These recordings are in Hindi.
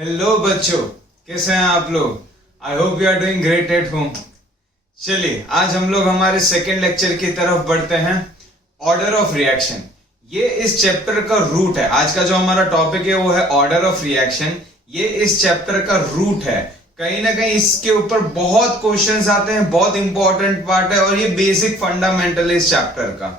हेलो बच्चों, कैसे हैं आप लोग। I hope you are doing great at home. चलिए आज हम लोग हमारे सेकेंड लेक्चर की तरफ बढ़ते हैं। ऑर्डर ऑफ रिएक्शन, ये इस चैप्टर का रूट है। आज का जो हमारा टॉपिक है वो है ऑर्डर ऑफ रिएक्शन। ये इस चैप्टर का रूट है। कहीं ना कहीं इसके ऊपर बहुत क्वेश्चंस आते हैं, बहुत इंपॉर्टेंट पार्ट है और ये बेसिक फंडामेंटल है इस चैप्टर का।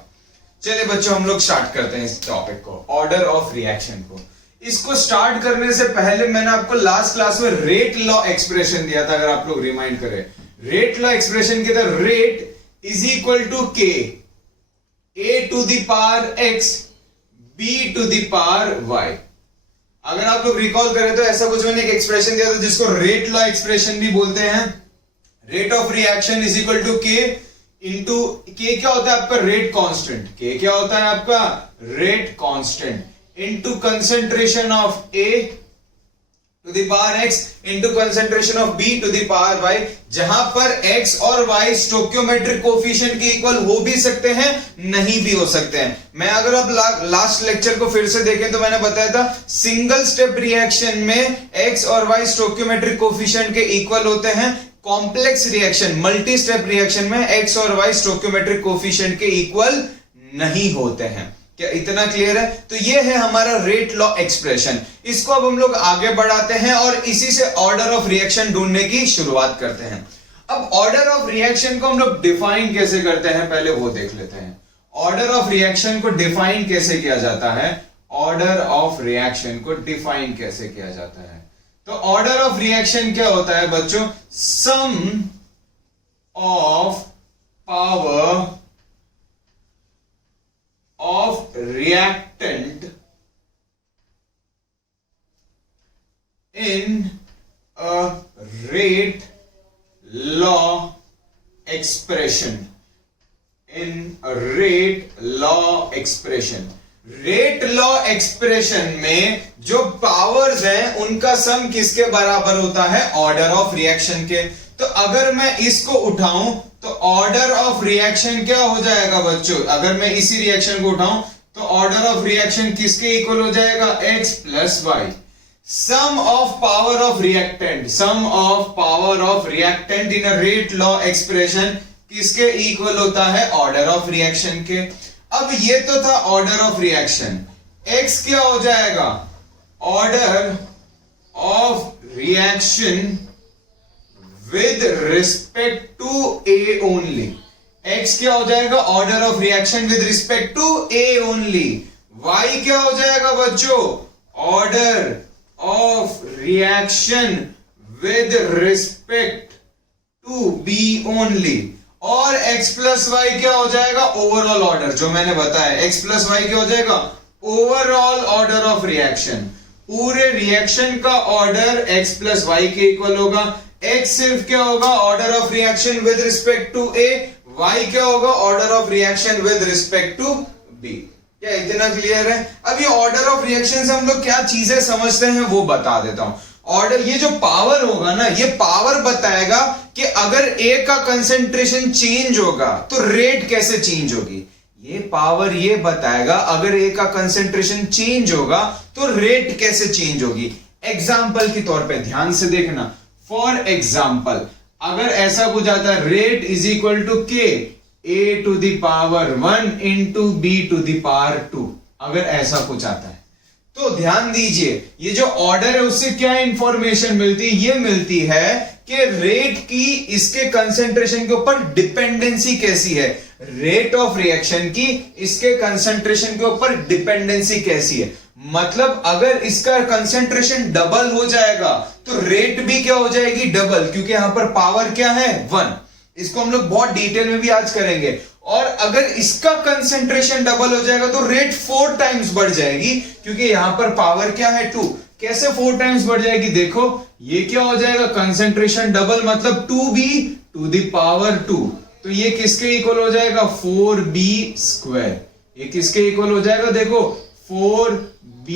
चलिए बच्चों हम लोग स्टार्ट करते हैं इस टॉपिक को, ऑर्डर ऑफ रिएक्शन को। इसको स्टार्ट करने से पहले मैंने आपको लास्ट क्लास में रेट लॉ एक्सप्रेशन दिया था, अगर आप लोग रिमाइंड करें। रेट लॉ एक्सप्रेशन के अंदर rate is equal to K A to the power x B to the power Y. अगर आप लोग रिकॉल करें तो ऐसा कुछ मैंने एक एक्सप्रेशन दिया था जिसको रेट लॉ एक्सप्रेशन भी बोलते हैं। Rate of reaction is equal to K into के क्या होता है आपका रेट कांस्टेंट। के क्या होता है आपका rate constant into concentration of A to the power X into concentration of B to the power Y, जहां पर X और Y स्टोक्योमेट्रिक कोफिशिएंट के इक्वल हो भी सकते हैं, नहीं भी हो सकते हैं। मैं अगर आप लास्ट लेक्चर को फिर से देखें तो मैंने बताया था सिंगल स्टेप रिएक्शन में X और Y स्टोक्योमेट्रिक कोफिशिएंट के इक्वल होते हैं। Complex reaction multi step reaction में X और Y स्टोक्योमेट्रिक कोफिशिएंट के इक्वल नहीं होते हैं। क्या इतना क्लियर है? तो ये है हमारा रेट लॉ एक्सप्रेशन। इसको अब हम लोग आगे बढ़ाते हैं और इसी से ऑर्डर ऑफ रिएक्शन ढूंढने की शुरुआत करते हैं। अब ऑर्डर ऑफ रिएक्शन को हम लोग डिफाइन कैसे करते हैं पहले वो देख लेते हैं। ऑर्डर ऑफ रिएक्शन को डिफाइन कैसे किया जाता है? ऑर्डर ऑफ रिएक्शन को डिफाइन कैसे किया जाता है? तो ऑर्डर ऑफ रिएक्शन क्या होता है बच्चों? Sum of power of reactant in a rate law expression. In a rate law expression. Rate law expression में जो पावर्स हैं उनका सम किसके बराबर होता है? ऑर्डर ऑफ रिएक्शन के। तो अगर मैं इसको उठाऊं तो ऑर्डर ऑफ रिएक्शन क्या हो जाएगा बच्चों? अगर मैं इसी रिएक्शन को उठाऊं तो ऑर्डर ऑफ रिएक्शन किसके इक्वल हो जाएगा? x plus Y. Sum of power of reactant, sum of power of reactant in a rate law expression किसके इक्वल होता है? ऑर्डर ऑफ रिएक्शन के। अब ये तो था ऑर्डर ऑफ रिएक्शन। x क्या हो जाएगा? Order of reaction with respect to A only. X क्या हो जाएगा? Order of reaction with respect to A only. Y क्या हो जाएगा बच्चों? Order of reaction with respect to B only. और x प्लस वाई क्या हो जाएगा? ओवरऑल ऑर्डर, जो मैंने बताया x प्लस वाई क्या हो जाएगा? Overall order of reaction. पूरे रिएक्शन का ऑर्डर x प्लस वाई के इक्वल होगा। x सिर्फ क्या होगा? Order of reaction with respect to a, y क्या होगा? Order of reaction with respect to b। क्या इतना क्लियर है? अब ये ऑर्डर ऑफ रिएक्शन से हम लोग क्या चीजें समझते हैं वो बता देता हूं। ऑर्डर, ये जो पावर होगा ना, ये पावर बताएगा कि अगर a का कंसेंट्रेशन चेंज होगा तो रेट कैसे चेंज होगी। ये पावर ये बताएगा अगर a का कंसेंट्रेशन चेंज होगा तो रेट कैसे चेंज होगी। एग्जाम्पल के तौर पे ध्यान से देखना। फॉर एग्जाम्पल अगर ऐसा कुछ आता है, rate is equal to K A to the power 1 into B to the power 2, अगर ऐसा कुछ आता है तो ध्यान दीजिए ये जो ऑर्डर है उससे क्या इंफॉर्मेशन मिलती है? ये मिलती है कि रेट की इसके कंसेंट्रेशन के ऊपर डिपेंडेंसी कैसी है। रेट ऑफ रिएक्शन की इसके कंसेंट्रेशन के ऊपर डिपेंडेंसी कैसी है। मतलब अगर इसका कंसेंट्रेशन डबल हो जाएगा तो रेट भी क्या हो जाएगी? डबल, क्योंकि यहां पर पावर क्या है? 1। इसको हम लोग बहुत डिटेल में भी आज करेंगे। और अगर इसका कंसेंट्रेशन डबल हो जाएगा तो रेट 4 टाइम्स बढ़ जाएगी, क्योंकि यहां पर पावर क्या है? 2। कैसे 4 टाइम्स बढ़ जाएगी? देखो ये क्या हो जाएगा? कंसेंट्रेशन डबल मतलब 2b टू द पावर 2। तो ये किसके इक्वल हो जाएगा? 4b square. ये किसके इक्वल हो जाएगा? देखो 4b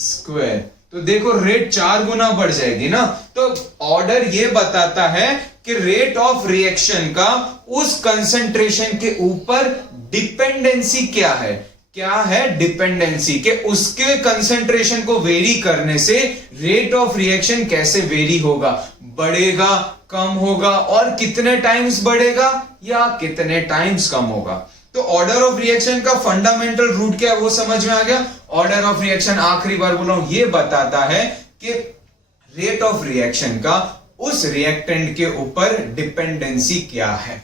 स्क्वायर। तो देखो रेट 4 गुना बढ़ जाएगी ना। तो ऑर्डर ये बताता है कि रेट ऑफ रिएक्शन का उस कंसंट्रेशन के ऊपर डिपेंडेंसी क्या है। क्या है, डिपेंडेंसी, के उसके कंसेंट्रेशन को वेरी करने से रेट ऑफ रिएक्शन कैसे वेरी होगा, बढ़ेगा, कम होगा, और कितने टाइम्स बढ़ेगा या कितने टाइम्स कम होगा। तो ऑर्डर ऑफ रिएक्शन का फंडामेंटल रूट क्या है वो समझ में आ गया। ऑर्डर ऑफ रिएक्शन, आखिरी बार बोला हूं, ये बताता है कि रेट ऑफ रिएक्शन का उस रिएक्टेंट के ऊपर डिपेंडेंसी क्या है।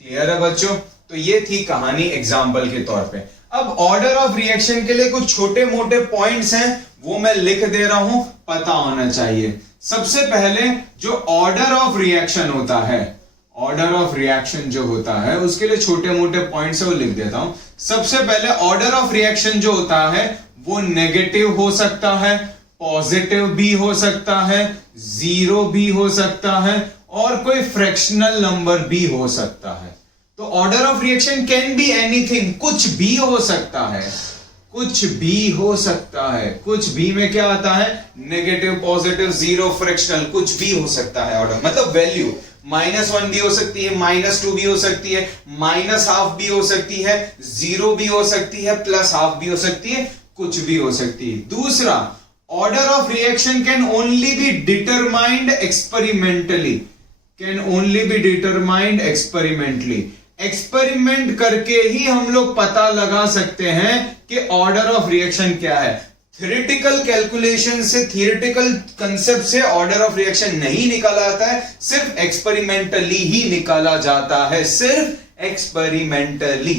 क्लियर है बच्चों? तो ये थी कहानी एग्जाम्पल के तौर पे। अब ऑर्डर ऑफ रिएक्शन के लिए कुछ छोटे मोटे पॉइंट्स हैं, वो मैं लिख दे रहा हूं, पता होना चाहिए। सबसे पहले जो ऑर्डर ऑफ रिएक्शन होता है, ऑर्डर ऑफ रिएक्शन जो होता है उसके लिए छोटे मोटे पॉइंट्स है वो लिख देता हूं। सबसे पहले ऑर्डर ऑफ रिएक्शन जो होता है वो नेगेटिव हो सकता है, पॉजिटिव भी हो सकता है, जीरो भी हो सकता है, और कोई फ्रैक्शनल नंबर भी हो सकता है। तो order of reaction can be anything, कुछ भी हो सकता है, कुछ भी हो सकता है। कुछ भी में क्या आता है, नेगेटिव, पॉजिटिव, जीरो, फ्रैक्शनल, कुछ भी हो सकता है ऑर्डर, मतलब वैल्यू -1 भी हो सकती है, -2 भी हो सकती है, -½ भी हो सकती है, 0 भी हो सकती है, +½ भी हो सकती है, कुछ भी हो सकती है। दूसरा, order of reaction can only be determined experimentally, can only be determined experimentally. Experiment करके ही हम लोग पता लगा सकते हैं कि ऑर्डर ऑफ रिएक्शन क्या है। थ्योरेटिकल कैलकुलेशन से, थियोरेटिकल कंसेप्ट से ऑर्डर ऑफ रिएक्शन नहीं निकाला जाता है, सिर्फ एक्सपेरिमेंटली ही निकाला जाता है, सिर्फ एक्सपेरिमेंटली।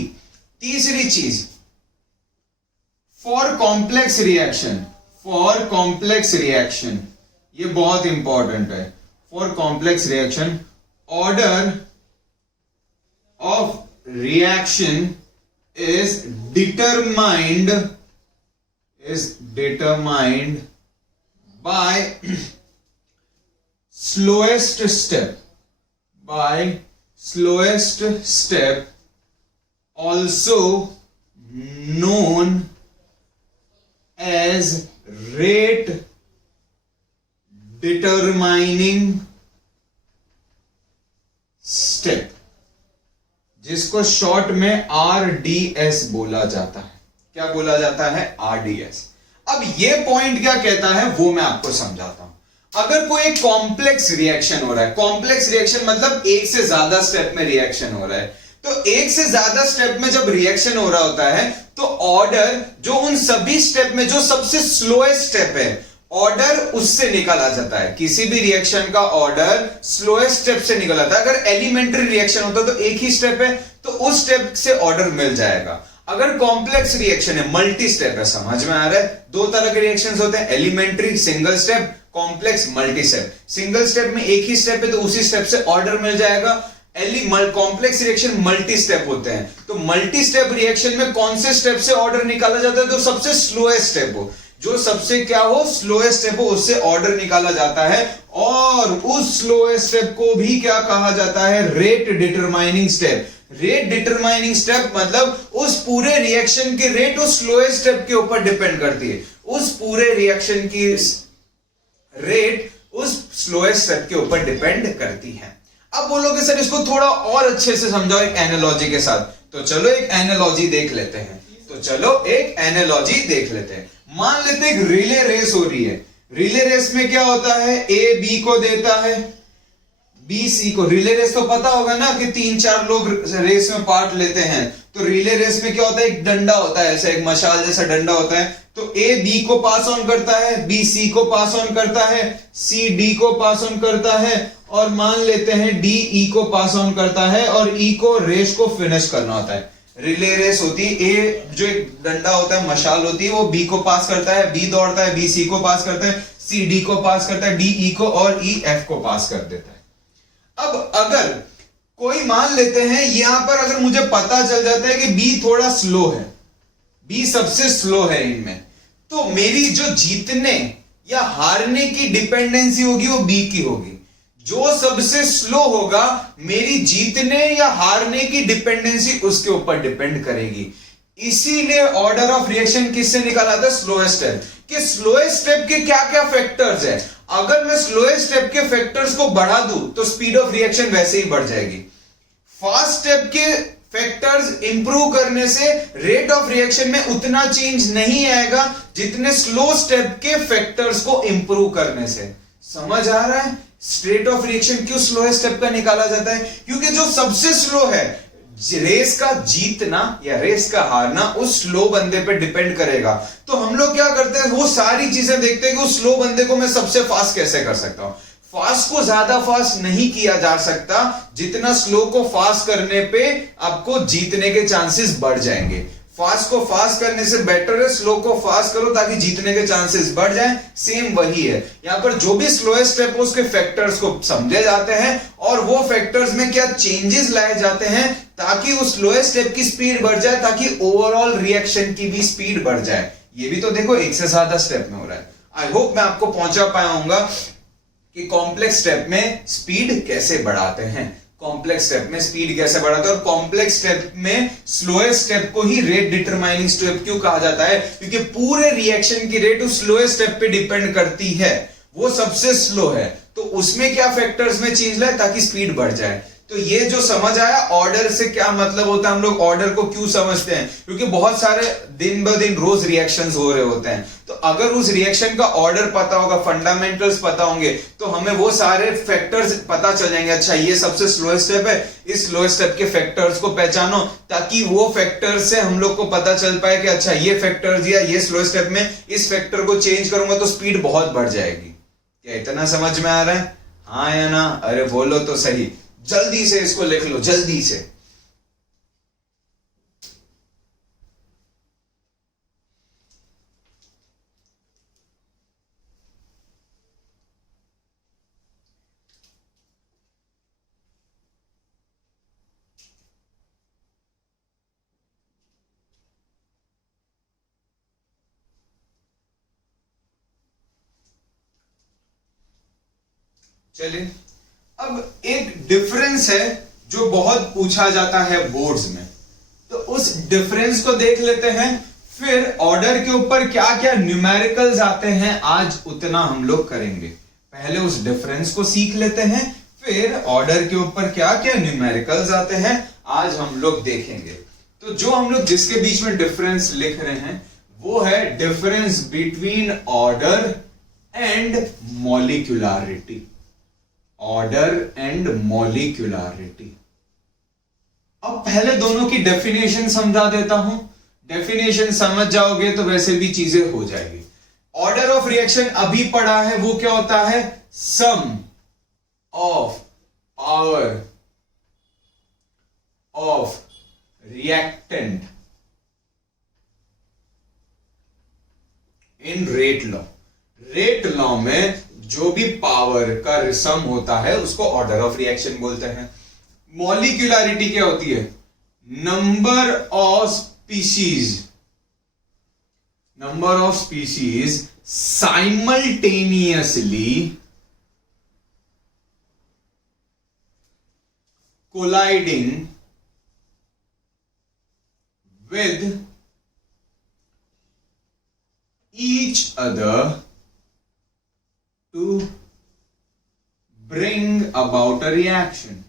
तीसरी चीज, for complex reaction, for complex reaction, ये बहुत इंपॉर्टेंट है। For complex reaction, order of reaction is determined by slowest step, also known as rate determining step, जिसको शॉर्ट में RDS बोला जाता है। क्या बोला जाता है? RDS। अब ये पॉइंट क्या कहता है वो मैं आपको समझाता हूं। अगर कोई एक कॉम्प्लेक्स रिएक्शन हो रहा है, कॉम्प्लेक्स रिएक्शन मतलब एक से ज्यादा स्टेप में रिएक्शन हो रहा है, तो एक से ज्यादा स्टेप में जब रिएक्शन हो रहा होता है तो ऑर्डर जो उन सभी स्टेप में जो सबसे स्लोएस्ट स्टेप है, ऑर्डर उससे निकाला जाता है। किसी भी रिएक्शन का ऑर्डर स्लोएस्ट स्टेप से निकला जाता है। अगर एलिमेंट्री रिएक्शन होता तो एक ही स्टेप है, तो उस स्टेप से ऑर्डर मिल जाएगा। अगर कॉम्प्लेक्स रिएक्शन है, मल्टी स्टेप है, समझ में आ रहा है? दो तरह के रिएक्शंस होते हैं, elementary single step, complex multi step. Single step में एक ही स्टेप है तो उसी स्टेप से ऑर्डर मिल जाएगा। कॉम्प्लेक्स रिएक्शन मल्टी स्टेप होते हैं, तो मल्टी स्टेप रिएक्शन में कौन से स्टेप से ऑर्डर निकाला जाता है? तो सबसे स्लोएस्ट स्टेप हो, जो सबसे क्या हो, स्लोएस्ट स्टेप हो, उससे ऑर्डर निकाला जाता है। और उस स्लोएस्ट स्टेप को भी क्या कहा जाता है? Rate determining step. Rate determining step मतलब उस पूरे रिएक्शन की रेट उस स्लोएस्ट स्टेप के ऊपर डिपेंड करती है। उस पूरे रिएक्शन की रेट उस स्लोएस्ट स्टेप के ऊपर डिपेंड करती है। अब बोलोगे सर इसको थोड़ा और अच्छे से समझाओ एक एनालॉजी के साथ, तो चलो एक एनालॉजी देख लेते हैं। मान लेते हैं एक रिले रेस हो रही है। रिले रेस में क्या होता है? ए बी को देता है, बी सी को। रिले रेस तो पता होगा ना कि 3-4 लोग रेस में पार्ट लेते हैं। तो रिले रेस में क्या होता है? एक डंडा होता है, ऐसा एक मशाल जैसा डंडा होता है। तो ए बी को पास ऑन करता है, बी सी को पास ऑन करता है, सी डी को पास ऑन करता है, और मान लेते हैं डी ई को पास ऑन करता है, और ई को रेस को फिनिश करना होता है। रिले रेस होती है, ए जो एक डंडा होता है, मशाल होती है, वो बी को पास करता है, बी दौड़ता है, बी सी को पास करता है, सी डी को पास करता है, डी ई को, और ई एफ को पास कर देता है। अब अगर कोई मान लेते हैं यहां पर अगर मुझे पता चल जाता है कि बी थोड़ा स्लो है, बी सबसे स्लो है इनमें, तो मेरी जो जीतने या हारने की डिपेंडेंसी होगी वो बी की होगी। जो सबसे स्लो होगा मेरी जीतने या हारने की डिपेंडेंसी उसके ऊपर डिपेंड करेगी। इसीलिए ऑर्डर ऑफ रिएक्शन किससे निकाला था? Slowest step. कि स्लोएस्ट स्टेप के क्या क्या फैक्टर्स है? अगर मैं स्लोएस्ट स्टेप के फैक्टर्स को बढ़ा दूं तो स्पीड ऑफ रिएक्शन वैसे ही बढ़ जाएगी। फास्ट स्टेप के फैक्टर्स इंप्रूव करने से रेट ऑफ रिएक्शन में उतना चेंज नहीं आएगा जितने स्लो स्टेप के फैक्टर्स को इंप्रूव करने से। समझ आ रहा है? रेट ऑफ रिएक्शन क्यों स्लो स्टेप का निकाला जाता है? क्योंकि जो सबसे स्लो है, रेस का जीतना या रेस का हारना उस स्लो बंदे पे डिपेंड करेगा। तो हम लोग क्या करते हैं, वो सारी चीजें देखते हैं कि उस स्लो बंदे को मैं सबसे फास्ट कैसे कर सकता हूं। फास्ट को ज्यादा फास्ट नहीं किया जा सकता, जितना स्लो को फास्ट करने पे आपको जीतने के चांसेस बढ़ जाएंगे। फास्ट को फास्ट करने से बेटर है स्लो को फास्ट करो ताकि जीतने के चांसेस बढ़ जाएं। सेम वही है यहां पर, जो भी स्लोएस्ट स्टेप है उसके फैक्टर्स को समझे जाते हैं और वो फैक्टर्स में क्या चेंजेस लाए जाते हैं ताकि उस स्लोएस्ट स्टेप की स्पीड बढ़ जाए, ताकि ओवरऑल रिएक्शन की भी स्पीड बढ़ जाए। ये भी तो देखो एक से ज्यादा स्टेप में हो रहा है। आई होप मैं आपको पहुंचा पाया हूंगा कि कॉम्प्लेक्स स्टेप में स्पीड कैसे बढ़ाते हैं, कॉम्प्लेक्स स्टेप में स्पीड कैसे बढ़ाते हैं, और कॉम्प्लेक्स स्टेप में स्लोएस्ट स्टेप को ही रेट डिटरमाइनिंग स्टेप क्यों कहा जाता है, क्योंकि पूरे रिएक्शन की रेट उस स्लोएस्ट स्टेप पे डिपेंड करती है। वो सबसे स्लो है तो उसमें क्या फैक्टर्स में चेंज लाए ताकि स्पीड बढ़ जाए। तो ये जो समझ आया ऑर्डर से क्या मतलब होता है, हम लोग ऑर्डर को क्यों समझते हैं, क्योंकि बहुत सारे दिन ब दिन रोज रिएक्शंस हो रहे होते हैं। तो अगर उस रिएक्शन का ऑर्डर पता होगा, फंडामेंटल्स पता होंगे, तो हमें वो सारे फैक्टर्स पता चल जाएंगे। अच्छा ये सबसे स्लोएस्ट स्टेप है, इस स्लोएस्ट स्टेप के फैक्टर्स को पहचानो, ताकि वो फैक्टर्स से हम लोग को पता चल पाए कि अच्छा ये फैक्टर्स या ये स्लोएस्ट स्टेप में इस फैक्टर को चेंज करूंगा तो स्पीड बहुत बढ़ जाएगी। क्या इतना समझ में आ रहा है? हाँ या ना? अरे बोलो तो सही, जल्दी से इसको लिख लो, जल्दी से। चलिए, अब एक डिफरेंस है जो बहुत पूछा जाता है बोर्ड्स में, तो उस डिफरेंस को देख लेते हैं। फिर ऑर्डर के ऊपर क्या क्या न्यूमेरिकल्स आते हैं आज उतना हम लोग करेंगे। पहले उस डिफरेंस को सीख लेते हैं, फिर ऑर्डर के ऊपर क्या क्या न्यूमेरिकल्स आते हैं आज हम लोग देखेंगे। तो जो हम लोग जिसके बीच में डिफरेंस लिख रहे हैं वो है difference between order and molecularity. Order and molecularity. अब पहले दोनों की डेफिनेशन समझा देता हूं, डेफिनेशन समझ जाओगे तो वैसे भी चीजें हो जाएगी। ऑर्डर ऑफ रिएक्शन अभी पढ़ा है, वो क्या होता है, sum of power of reactant in rate law. Rate law में जो भी पावर का सम होता है उसको ऑर्डर ऑफ रिएक्शन बोलते हैं। मॉलिक्यूलरिटी क्या होती है, number of species, number of species simultaneously colliding with each other to bring about a reaction.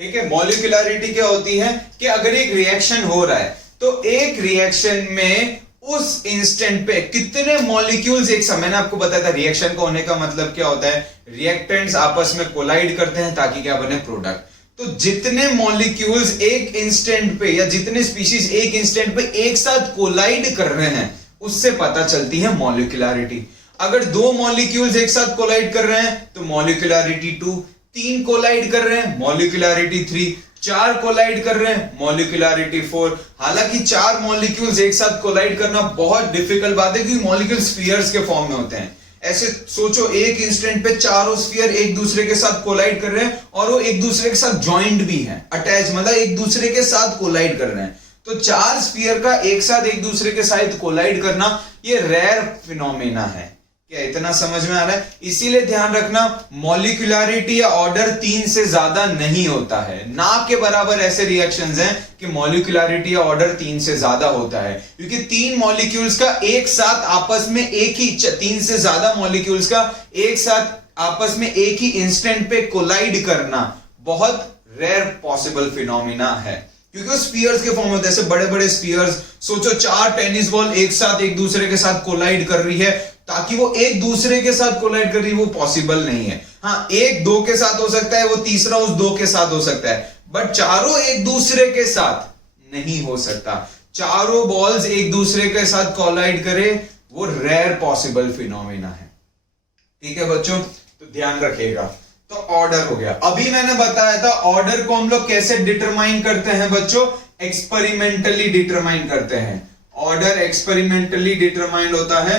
ठीक है, मॉलिक्यूलरिटी क्या होती है कि अगर एक रिएक्शन हो रहा है तो एक रिएक्शन में उस इंस्टेंट पे कितने मॉलिक्यूल्स एक समय, मैंने आपको बताया था रिएक्शन का होने का मतलब क्या होता है, रिएक्टेंट्स आपस में कोलाइड करते हैं ताकि क्या बने, प्रोडक्ट। तो जितने मॉलिक्यूल्स एक इंस्टेंट पे या जितने स्पीशीज एक इंस्टेंट पे एक साथ कोलाइड कर रहे हैं उससे पता चलती है मॉलिक्यूलरिटी। अगर दो मॉलिक्यूल्स एक साथ कोलाइड कर रहे हैं तो मॉलिक्यूलरिटी 2, 3 कोलाइड कर रहे हैं मॉलिक्यूलरिटी 3, 4 कोलाइड कर रहे हैं मॉलिक्यूलरिटी 4। हालांकि 4 मॉलिक्यूल्स एक साथ कोलाइड करना बहुत डिफिकल्ट बात है क्योंकि मॉलिक्यूल स्फीयर्स के फॉर्म में होते हैं। ऐसे सोचो एक इंस्टेंट पे चारों स्फीयर एक दूसरे के साथ कोलाइड कर रहे हैं और वो एक दूसरे के साथ ज्वाइंट भी हैं, अटैच मतलब एक दूसरे के साथ कोलाइड कर रहे हैं। तो 4 स्फीयर का एक साथ एक दूसरे के साथ कोलाइड करना ये रेयर फिनोमेना है। क्या इतना समझ में आ रहा है? इसीलिए ध्यान रखना मॉलिक्यूलरिटी या ऑर्डर 3 से ज्यादा नहीं होता है, ना के बराबर ऐसे रिएक्शंस हैं कि मॉलिक्यूलरिटी या ऑर्डर 3 से ज्यादा होता है, क्योंकि 3 मॉलिक्यूल्स का एक साथ आपस में एक ही 3 से ज्यादा मॉलिक्यूल्स का एक साथ आपस में एक ही इंस्टेंट पे कोलाइड करना बहुत रेयर पॉसिबल फिनोमिना है, क्योंकि वो स्फीयर्स के फॉर्म में होते हैं। ऐसे बड़े बड़े स्फीयर्स, सोचो 4 टेनिस बॉल एक साथ एक दूसरे के साथ कोलाइड कर रही है, ताकि वो एक दूसरे के साथ कोलाइड कर रही है, वो पॉसिबल नहीं है। हाँ, एक दो के साथ हो सकता है, वो तीसरा उस दो के साथ हो सकता है, बट चारों एक दूसरे के साथ नहीं हो सकता। चारों बॉल्स एक दूसरे के साथ कोलाइड करे, वो रेयर पॉसिबल फिनोमिना है। ठीक है बच्चों, तो ध्यान रखिएगा। तो ऑर्डर हो गया। अभी मैंने बताया था ऑर्डर को हम लोग कैसे डिटरमाइन करते हैं बच्चों, एक्सपेरिमेंटली डिटरमाइन करते हैं। ऑर्डर एक्सपेरिमेंटली डिटरमाइंड होता है,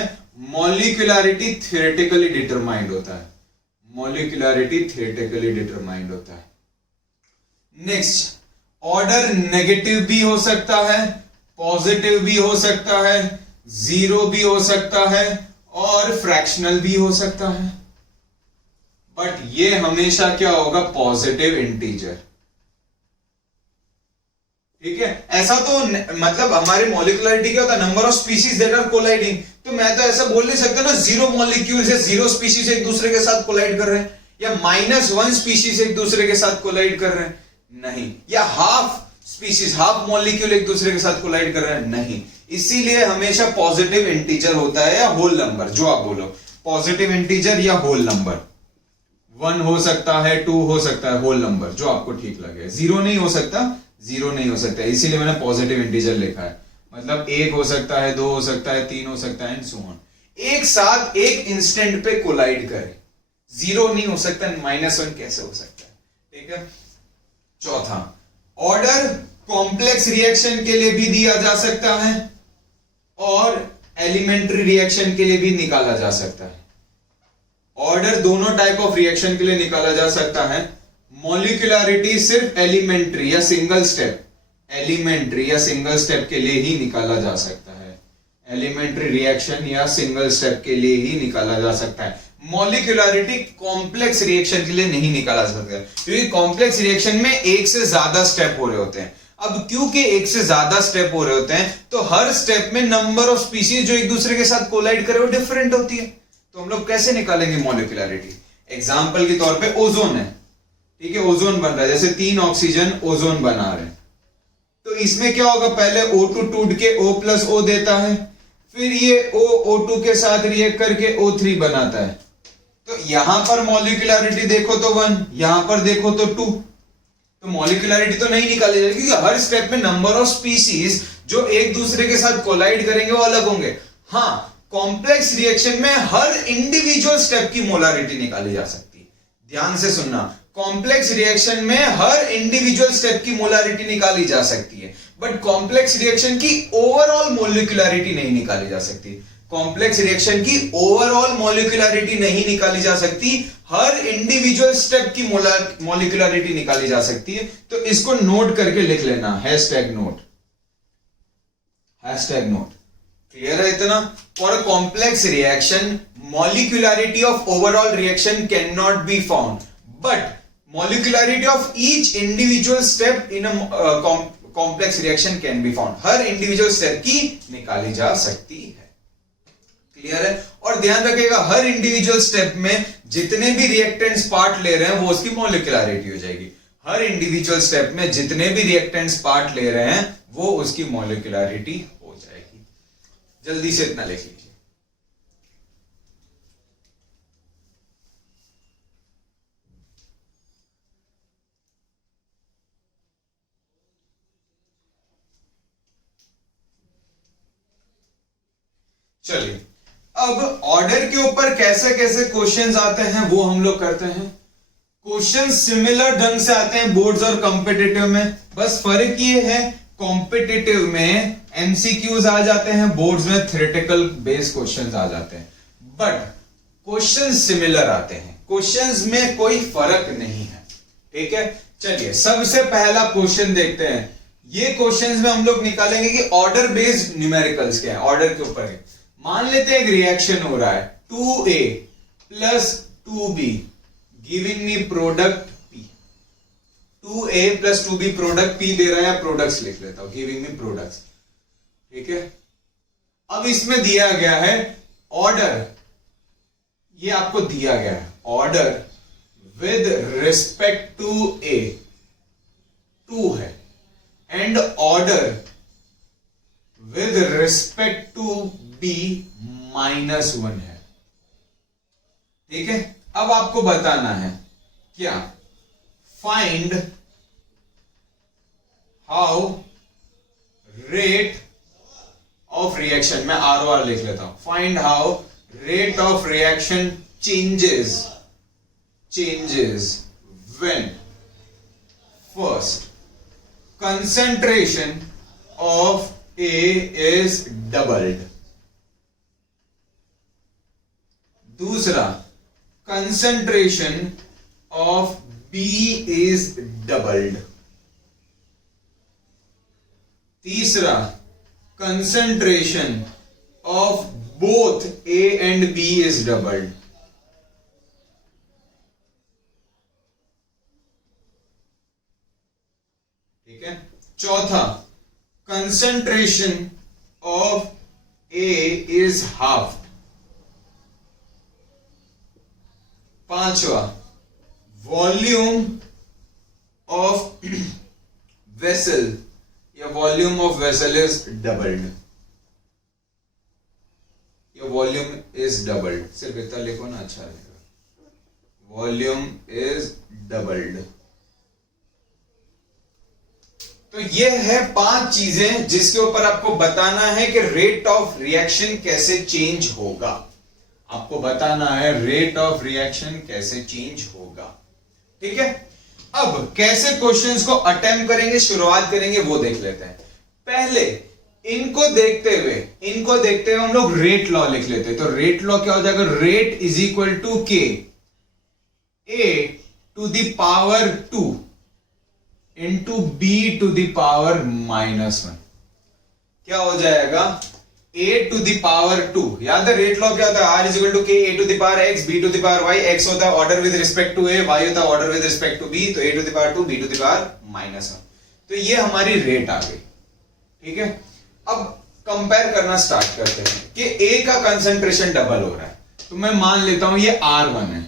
मॉलिक्यूलरिटी थियोरेटिकली डिटरमाइंड होता है। मॉलिक्यूलरिटी थियोरेटिकली डिटरमाइंड होता है। नेक्स्ट, ऑर्डर नेगेटिव भी हो सकता है, पॉजिटिव भी हो सकता है, जीरो भी हो सकता है और फ्रैक्शनल भी हो सकता है, बट ये हमेशा क्या होगा, पॉजिटिव इंटीजर। ठीक है, ऐसा तो मतलब हमारे मॉलिक्यूलरिटी क्या होता है, number of species that are colliding. तो मैं तो ऐसा बोल नहीं सकता ना, 0 मॉलिक्यूल्स है, 0 स्पीशीज एक दूसरे के साथ कोलाइड कर रहे हैं, या -1 स्पीशीज एक दूसरे के साथ कोलाइड कर रहे हैं, नहीं, या हाफ स्पीशीज, हाफ मॉलिक्यूल एक दूसरे के साथ कोलाइड कर रहे हैं, नहीं। इसीलिए हमेशा पॉजिटिव इंटीजर होता है, या होल नंबर, जो आप बोलो, पॉजिटिव इंटीजर या होल नंबर। 1 हो सकता है, 2 हो सकता है, होल नंबर, जो आपको ठीक लगे। 0 नहीं हो सकता, 0 नहीं हो सकता, इसीलिए मैंने पॉजिटिव इंटीजर लिखा है। मतलब 1 हो सकता है, 2 हो सकता है, 3 हो सकता है, एंड सो ऑन। एक साथ एक इंस्टेंट पे कोलाइड करे, 0 नहीं हो सकता, -1 कैसे हो सकता है। ठीक है। चौथा, ऑर्डर कॉम्प्लेक्स रिएक्शन के लिए भी दिया जा सकता है और एलिमेंट्री रिएक्शन के लिए भी निकाला जा सकता है। ऑर्डर दोनों टाइप ऑफ रिएक्शन के लिए निकाला जा सकता है। मॉलिक्यूलरिटी सिर्फ एलिमेंट्री या सिंगल स्टेप, एलिमेंट्री या सिंगल स्टेप के लिए ही निकाला जा सकता है। एलिमेंट्री रिएक्शन या सिंगल स्टेप के लिए ही निकाला जा सकता है। मॉलिक्यूलरिटी कॉम्प्लेक्स रिएक्शन के लिए नहीं निकाला जा सकता, क्योंकि कॉम्प्लेक्स रिएक्शन में एक से ज्यादा स्टेप हो रहे होते हैं। अब क्योंकि एक से ज्यादा स्टेप हो रहे होते हैं, तो हर स्टेप में नंबर ऑफ स्पीशीज जो एक दूसरे के साथ कोलाइड करे वो डिफरेंट होती है। तो हम लोग कैसे निकालेंगे मॉलिक्यूलरिटी? एग्जाम्पल के तौर पे ओजोन है, ठीक है, ओजोन बन रहा है, जैसे 3 ऑक्सीजन ओजोन बना रहे हैं, तो इसमें क्या होगा, पहले O2 टूट के O+O देता है, फिर ये O2 के साथ रिएक्ट करके O3 बनाता है। तो यहां पर मॉलिक्यूलरिटी देखो तो 1, यहां पर देखो तो 2, तो मॉलिक्यूलरिटी तो नहीं निकाली जाएगी, क्योंकि हर स्टेप में नंबर ऑफ स्पीशीज जो एक दूसरे के साथ कोलाइड करेंगे वो अलग होंगे। हाँ, कॉम्प्लेक्स रिएक्शन में हर इंडिविजुअल स्टेप की मोलारिटी निकाली जा सकती है। ध्यान से सुनना, कॉम्प्लेक्स रिएक्शन में हर इंडिविजुअल स्टेप की मोलारिटी निकाली जा सकती है, बट कॉम्प्लेक्स रिएक्शन की ओवरऑल मॉलिक्यूलरिटी नहीं निकाली जा सकती। कॉम्प्लेक्स रिएक्शन की ओवरऑल मॉलिक्यूलरिटी नहीं निकाली जा सकती, हर इंडिविजुअल स्टेप की मॉलिक्यूलरिटी निकाली जा सकती है। तो इसको नोट करके लिख लेना, #नोट, #नोट। क्लियर है इतना? For a complex reaction molecularity of overall reaction can not be found, but molecularity of each individual step in a complex reaction can be found. Her individual step की निकाली जा सकती है। क्लियर है? और ध्यान रखिएगा, हर इंडिविजुअल स्टेप में जितने भी रिएक्टेंट्स पार्ट ले रहे हैं वो उसकी मॉलिक्यूलरिटी हो जाएगी। हर इंडिविजुअल स्टेप में जितने भी रिएक्टेंट्स पार्ट ले रहे हैं वो उसकी मॉलिक्यूलरिटी हो जाएगी। जल्दी से इतना लिख लीजिए। चलिए, अब ऑर्डर के ऊपर कैसे कैसे क्वेश्चंस आते हैं वो हम लोग करते हैं। क्वेश्चन सिमिलर ढंग से आते हैं बोर्ड्स और कॉम्पिटिटिव में, बस फर्क ये है कॉम्पिटिटिव में एमसीक्यूज आ जाते हैं, बोर्ड्स में थ्योरेटिकल बेस्ड क्वेश्चंस आ जाते हैं, बट क्वेश्चन सिमिलर आते हैं, क्वेश्चंस में कोई फर्क नहीं है। ठीक है, चलिए सबसे पहला क्वेश्चन देखते हैं। ये क्वेश्चंस में हम लोग निकालेंगे कि ऑर्डर बेस्ड न्यूमेरिकल्स क्या है, ऑर्डर के ऊपर है। मान लेते हैं एक रिएक्शन हो रहा है 2A + 2B giving me product P। 2A + 2B product P दे रहा है, प्रोडक्ट्स लिख लेता हूं, गिविंग मी प्रोडक्ट्स। ठीक है, अब इसमें दिया गया है ऑर्डर, ये आपको दिया गया है order with respect to A 2 है and order with respect to B -1 है। ठीक है, अब आपको बताना है क्या, find how rate of reaction, मैं ROR लिख लेता हूं, find how rate of reaction changes when first concentration of A is doubled, दूसरा concentration of B is doubled, तीसरा concentration of both A and B is doubled, ठीक है। चौथा concentration of A is halved, पांचवा वॉल्यूम ऑफ वेसल या volume of vessel is doubled, या वॉल्यूम इज डबल्ड, सिर्फ इतना लिखो ना, अच्छा रहेगा, वॉल्यूम इज डबल्ड। तो ये है 5 चीजें जिसके ऊपर आपको बताना है कि रेट ऑफ रिएक्शन कैसे चेंज होगा, आपको बताना है रेट ऑफ रिएक्शन कैसे चेंज होगा। ठीक है, अब कैसे क्वेश्चंस को अटेम्प्ट करेंगे, शुरुआत करेंगे, वो देख लेते हैं। पहले इनको देखते हुए हम लोग रेट लॉ लिख लेते हैं। तो रेट लॉ क्या हो जाएगा, rate is equal to K A to the power 2 into B to the power -1, क्या हो जाएगा, a टू द पावर 2। याद है रेट लॉ क्या होता है, r is equal to K a to the power x b to the power y, x होता है order with respect to a, y होता है order with respect to b, तो a to the power 2 b to the power -1। तो ये हमारी रेट आ गई। ठीक है, अब कंपेयर करना स्टार्ट करते हैं कि a का कंसंट्रेशन डबल हो रहा है, तो मैं मान लेता हूं ये R1 है,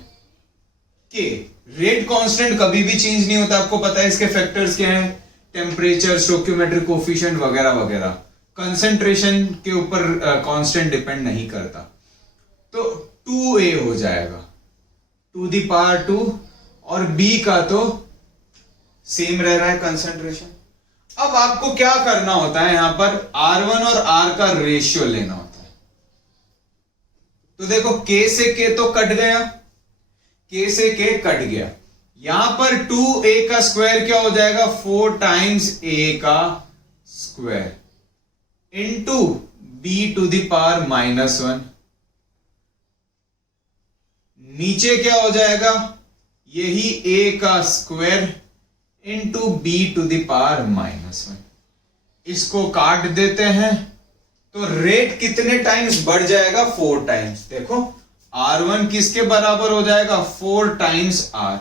कि रेट कांस्टेंट कभी भी चेंज नहीं होता, आपको पता है इसके फैक्टर्स क्या हैं, टेम्परेचर, स्टोइकियोमेट्रिक कोफिशिएंट वगैरह वगैरह। कंसंट्रेशन के ऊपर कांस्टेंट डिपेंड नहीं करता, तो 2a हो जाएगा टू द पावर 2, और b का तो सेम रह रहा है कंसंट्रेशन। अब आपको क्या करना होता है, यहां पर R1 और R का रेशियो लेना होता है। तो देखो k से k तो कट गया, k से k कट गया, यहां पर 2a का स्क्वायर क्या हो जाएगा, 4 टाइम्स a का square into b to the power -1, नीचे क्या हो जाएगा, यही a का square into b to the power -1। इसको काट देते हैं तो रेट कितने टाइम्स बढ़ जाएगा, 4 टाइम्स। देखो R1 किसके बराबर हो जाएगा, 4 टाइम्स R।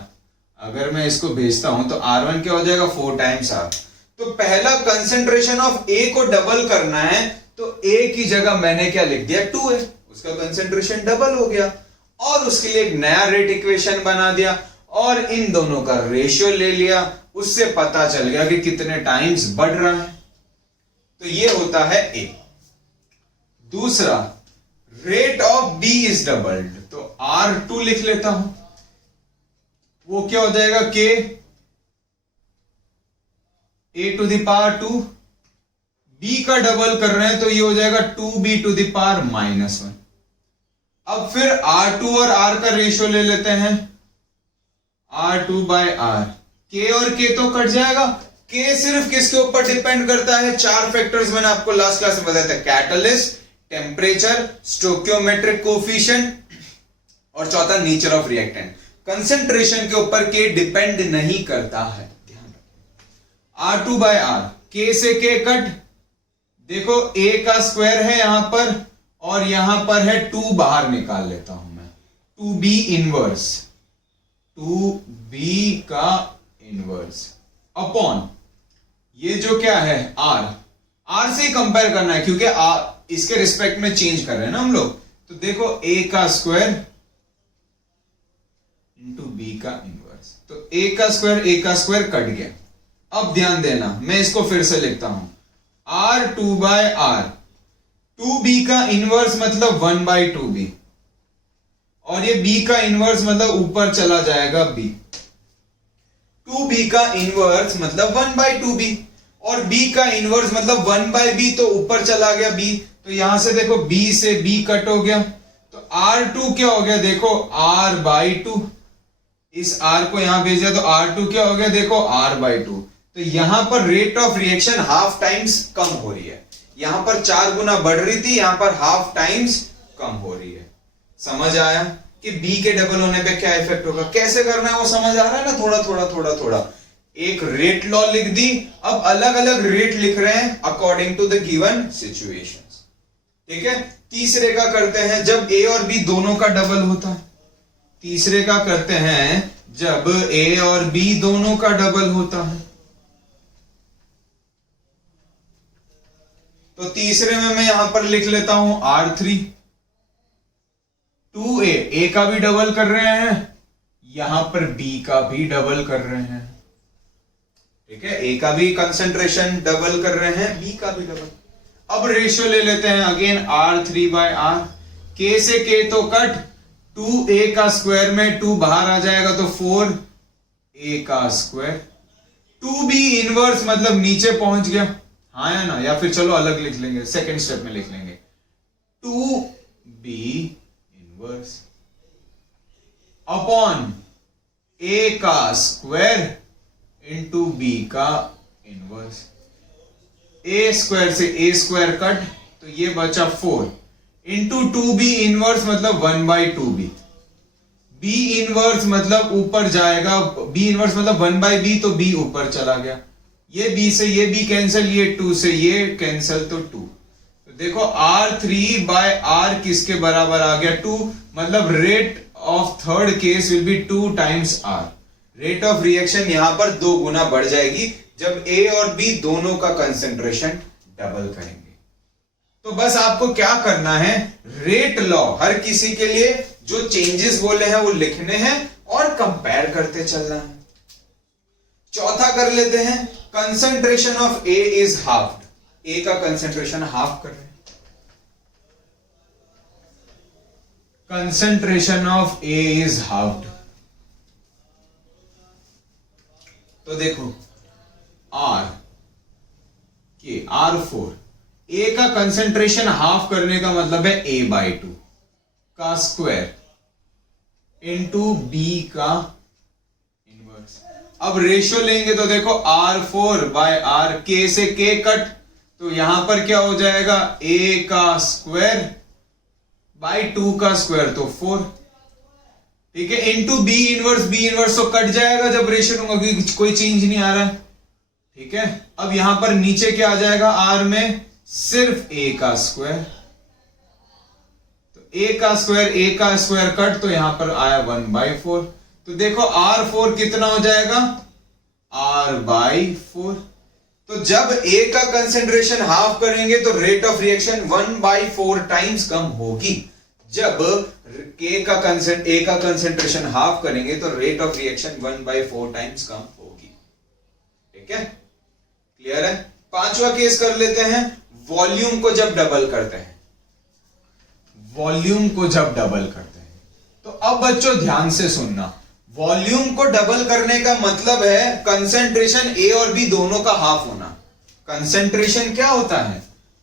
अगर मैं इसको भेजता हूं तो R1 क्या हो जाएगा, 4 टाइम्स R। तो पहला कंसंट्रेशन ऑफ A को डबल करना है, तो A की जगह मैंने क्या लिख दिया, 2 है, उसका कंसंट्रेशन डबल हो गया, और उसके लिए एक नया रेट इक्वेशन बना दिया और इन दोनों का रेशियो ले लिया, उससे पता चल गया कि कितने टाइम्स बढ़ रहा है। तो ये होता है A। दूसरा, rate of B is doubled, तो R2 लिख लेता हूं, वो क्या हो जाएगा, K a to the power 2, b का डबल कर रहे हैं तो ये हो जाएगा 2b टू द पावर -1। अब फिर R2 और R का रेशियो ले लेते हैं, R2 बाय R, K और K तो कट जाएगा, K सिर्फ किसके ऊपर डिपेंड करता है, 4 फैक्टर्स मैंने आपको लास्ट क्लास में बताया था, कैटलिस्ट, टेम्परेचर, स्टोइकियोमेट्रिक कोफिशिएंट और चौथा नेचर ऑफ रिएक्टेंट। कंसंट्रेशन के ऊपर K डिपेंड नहीं करता है, R2 बाय R, K से K कट, देखो A का स्क्वायर है यहां पर और यहां पर है 2, बाहर निकाल लेता हूं मैं, 2b इनवर्स, 2b का इनवर्स अपॉन ये जो क्या है R से ही कंपेयर करना है क्योंकि इसके रिस्पेक्ट में चेंज कर रहे हैं ना हम लोग। तो देखो A का स्क्वायर बी का इनवर्स। तो ए का स्क्वायर कट गया। अब ध्यान देना, मैं इसको फिर से लिखता हूं, R two by R, two B का इनवर्स मतलब 1/2b, और ये b का इनवर्स मतलब ऊपर चला जाएगा b। 2b का इनवर्स मतलब 1/2b, और b का इनवर्स मतलब 1/b, तो ऊपर चला गया b। तो यहां से देखो b से b कट हो गया, तो R2 क्या हो गया, देखो R/2, इस R को यहां भेजा तो R2 क्या हो गया, देखो R/2। तो यहां पर rate of reaction half times कम हो रही है, यहां पर 4 गुना बढ़ रही थी, यहां पर हाफ टाइम्स कम हो रही है। समझ आया कि B के डबल होने पे क्या इफेक्ट होगा, कैसे करना है वो समझ आ रहा है ना, थोड़ा थोड़ा। एक रेट लॉ लिख दी, अब अलग अलग रेट लिख रहे हैं according to the given situations. ठीक है, तीसरे का करते हैं जब A और B दोनों का डबल होता है। तीसरे का करते हैं जब A और B दोनों का डबल होता है। तो तीसरे में मैं यहां पर लिख लेता हूं R3, 2A, A का भी डबल कर रहे हैं, यहां पर B का भी डबल कर रहे हैं। ठीक है, A का भी कंसंट्रेशन डबल कर रहे हैं, B का भी डबल। अब रेशियो ले लेते हैं अगेन R3/R, K से K तो कट, 2A का स्क्वायर में 2 बाहर आ जाएगा तो 4A का स्क्वायर, 2B इनवर्स मतलब नीचे पहुंच गया, हाँ या ना, या फिर चलो अलग लिख लेंगे, सेकेंड स्टेप में लिख लेंगे 2B इनवर्स अपॉन A का स्क्वायर इंटू B का इनवर्स। A स्क्वायर से A स्क्वायर कट, तो ये बचा 4 इंटू 2B इनवर्स मतलब 1/2B। B इनवर्स मतलब ऊपर जाएगा, B इनवर्स मतलब 1/B, तो B ऊपर चला गया, ये B से ये B कैंसिल, ये 2 से ये कैंसिल, तो 2। तो देखो R3/R किसके बराबर आ गया, 2, मतलब rate of third case will be 2 times R। Rate of reaction यहां पर 2 गुना बढ़ जाएगी जब A और B दोनों का कंसेंट्रेशन डबल करेंगे। तो बस आपको क्या करना है, रेट लॉ हर किसी के लिए जो चेंजेस बोले हैं वो लिखने हैं और कंपेयर करते चलना है। चौथा कर लेते हैं, concentration of A is halved, A का कंसेंट्रेशन हाफ कर रहे हैं। Concentration of A is halved, तो देखो R4, A का कंसेंट्रेशन हाफ करने का मतलब है A/2 का स्क्वायर इंटू B का इनवर्स। अब रेशियो लेंगे तो देखो R4/R, K से K कट, तो यहां पर क्या हो जाएगा, A का स्क्वायर बाय 2 का स्क्वायर तो 4। ठीक है, इंटू B इनवर्स तो कट जाएगा जब रेशियो लूंगा क्योंकि कोई चेंज नहीं आ रहा है। ठीक है, अब यहां पर नीचे क्या आ जाएगा, R में सिर्फ A का स्क्वायर, तो A का स्क्वायर कट, तो यहां पर आया 1/4। तो देखो R4 कितना हो जाएगा, R/4। तो जब A का कंसेंट्रेशन हाफ करेंगे तो रेट ऑफ रिएक्शन 1/4 टाइम्स कम होगी, जब A का कंसेंट्रेशन हाफ करेंगे तो रेट ऑफ रिएक्शन 1/4 टाइम्स कम होगी। ठीक है, क्लियर है। पांचवा केस कर लेते हैं, वॉल्यूम को जब डबल करते हैं। वॉल्यूम को जब डबल करते हैं तो अब बच्चों ध्यान से सुनना, वॉल्यूम को डबल करने का मतलब है कंसेंट्रेशन A और B दोनों का हाफ होना। कंसेंट्रेशन क्या होता है,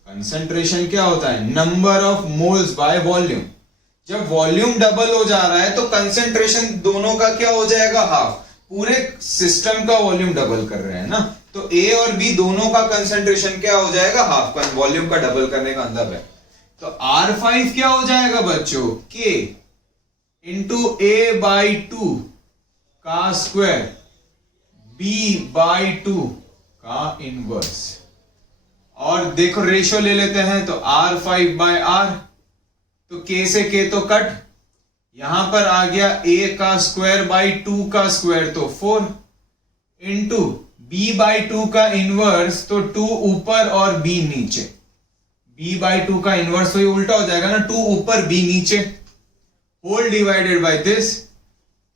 कंसेंट्रेशन क्या होता है, number of moles by volume. जब वॉल्यूम डबल हो जा रहा है तो कंसेंट्रेशन दोनों का क्या हो जाएगा, हाफ। पूरे सिस्टम का वॉल्यूम डबल कर रहे हैं ना, तो A और B दोनों का कंसेंट्रेशन क्या हो जाएगा, हाफ। वॉल्यूम का डबल करने का मतलब है, तो R5 क्या हो जाएगा बच्चों, K इंटू A/2 का स्क्वायर B/2 का इनवर्स। और देखो रेशियो ले लेते हैं तो R5/R, तो K से K तो कट, यहां पर आ गया A का स्क्वायर बाई 2 का स्क्वायर तो 4 इंटू B/2 का इनवर्स, तो 2 ऊपर और B नीचे। B/2 का इनवर्स तो ये उल्टा हो जाएगा ना, 2 ऊपर B नीचे, होल डिवाइडेड बाय दिस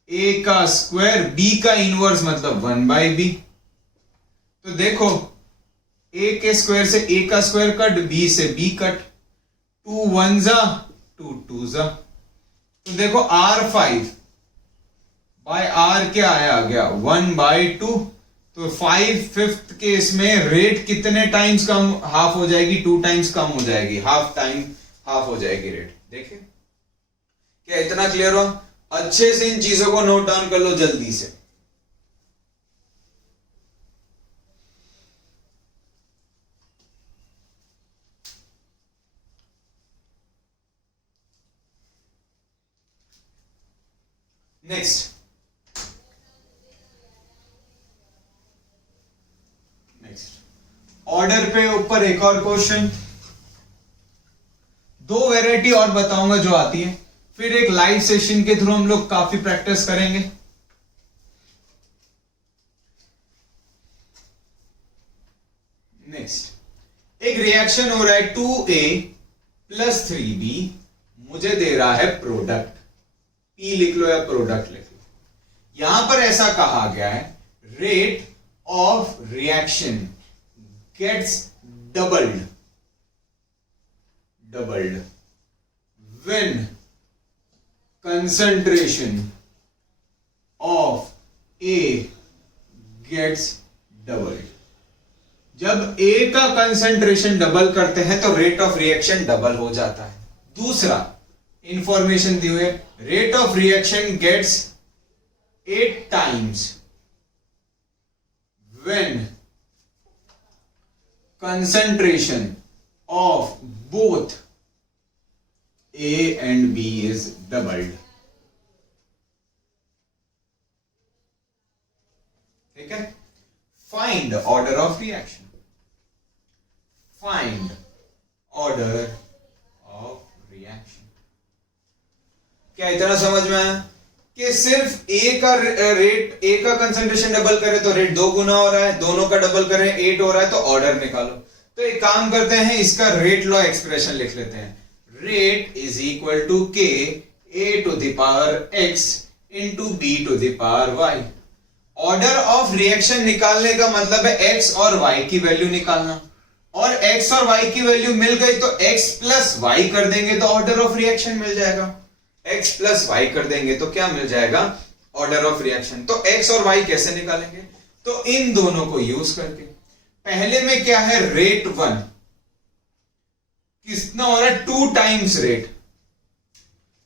ए का स्क्वायर, बी का इनवर्स मतलब 1/b। तो देखो ए के स्क्वायर से ए का स्क्वायर कट, बी से बी कट, 2 1 जा 2 2 जा। तो देखो R5 बाय R क्या आ गया 1/2। तो 5/5 केस में रेट कितने टाइम्स कम, हाफ हो जाएगी, 2 टाइम्स कम हो जाएगी, हाफ हो जाएगी रेट। देखिए क्या इतना क्लियर हो? अच्छे से इन चीजों को नोट डाउन कर लो जल्दी से। नेक्स्ट ऑर्डर पे ऊपर एक और क्वेश्चन, 2 वैरायटी और बताऊंगा जो आती है, फिर एक लाइव सेशन के थ्रू हम लोग काफी प्रैक्टिस करेंगे। नेक्स्ट एक रिएक्शन हो रहा है 2A + 3B, मुझे दे रहा है प्रोडक्ट, P लिख लो या प्रोडक्ट लिख लो। यहां पर ऐसा कहा गया है rate of reaction gets doubled when concentration of A gets doubled। जब A का कंसंट्रेशन डबल करते हैं तो रेट ऑफ रिएक्शन डबल हो जाता है। दूसरा इंफॉर्मेशन दी हुई है, rate of reaction gets 8 times when concentration of both A and B is doubled। ठीक है, find order of reaction, find order of reaction. क्या इतना समझ में आया कि सिर्फ ए का रेट, ए का कंसंट्रेशन डबल करे तो रेट 2 गुना हो रहा है, दोनों का डबल करें 8 हो रहा है, तो ऑर्डर निकालो। तो एक काम करते हैं, इसका रेट लॉ एक्सप्रेशन लिख लेते हैं, rate is equal to K A to the power X into B to the power Y. Order of reaction निकालने का मतलब है एक्स और वाई की वैल्यू निकालना, और एक्स और वाई की वैल्यू मिल गई तो एक्स प्लस वाई कर देंगे तो ऑर्डर ऑफ रिएक्शन मिल जाएगा। x प्लस वाई कर देंगे तो क्या मिल जाएगा, ऑर्डर ऑफ रिएक्शन। तो x और y कैसे निकालेंगे, तो इन दोनों को यूज करके। पहले में क्या है, रेट 1 कितना हो रहा है 2 टाइम्स रेट।